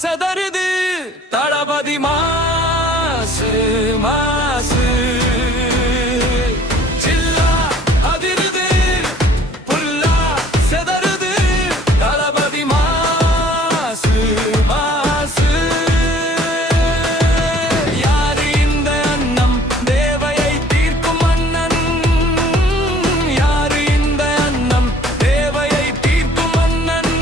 செதறுது தளபதி மாசு மாசு ஜில்லா அதிருது புல்லா செதறுது தளபதி மாசு மாசு யாரு இந்த அன்னம் தேவையை தீர்க்கும் மன்னன் யாரு இந்த அன்னம் தேவையை தீர்க்கும் மன்னன்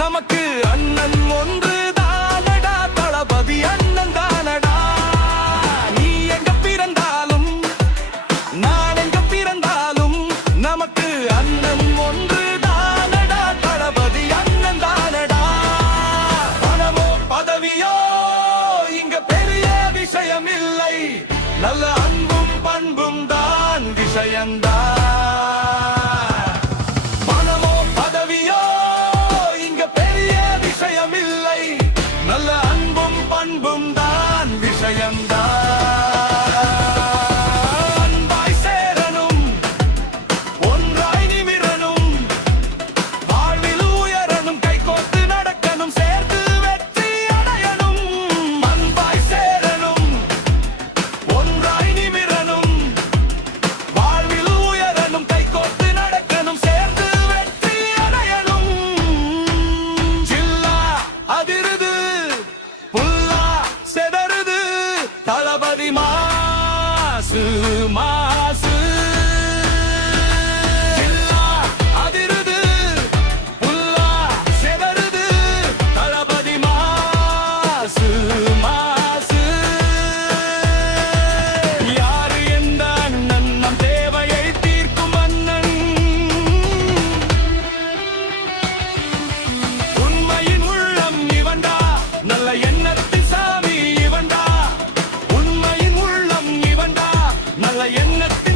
நமக்கு அண்ணன் ஒன்று தானடா தளபதி அண்ணன் தானடா நீ எங்க பிறந்தாலும் நான் எங்க பிறந்தாலும் நமக்கு அண்ணன் ஒன்று தானடா தளபதி அண்ணன் தானடா பணமோ பதவியோ இங்க பெரிய விஷயம் இல்லை நல்ல அன்பும் பண்பும் தான் விஷயம்தான் நல்ல அன்பும் பண்பும் தான் விஷயம்தான் அன்பாய் சேரணும் ஒன்றாய் நிமிரணும் வாழ்வில் உயரணும் கைகோத்து நடக்கணும் சேர்த்து வெற்றி அடையணும் அன்பாய் சேரணும் ஒன்றாய் நிமிரணும் வாழ்வில் உயரணும் கைகோத்து நடக்கணும் சேர்த்து வெற்றி அடையணும் ஜில்லா அதிருது செதறுது தளபதி மாசு மாசு ஜில்லா அதிருது புல்லா செதறுது தளபதி மாசு மாசு யாரு எந்த அண்ணன் நம் தேவையை தீர்க்கும் அண்ணன் உண்மையின் உள்ளம் இவன்டா நல்ல எண்ணத்தின் சாமி இவன்டா உண்மையின் உள்ளம் இவன்டா நல்ல எண்ணத்தின்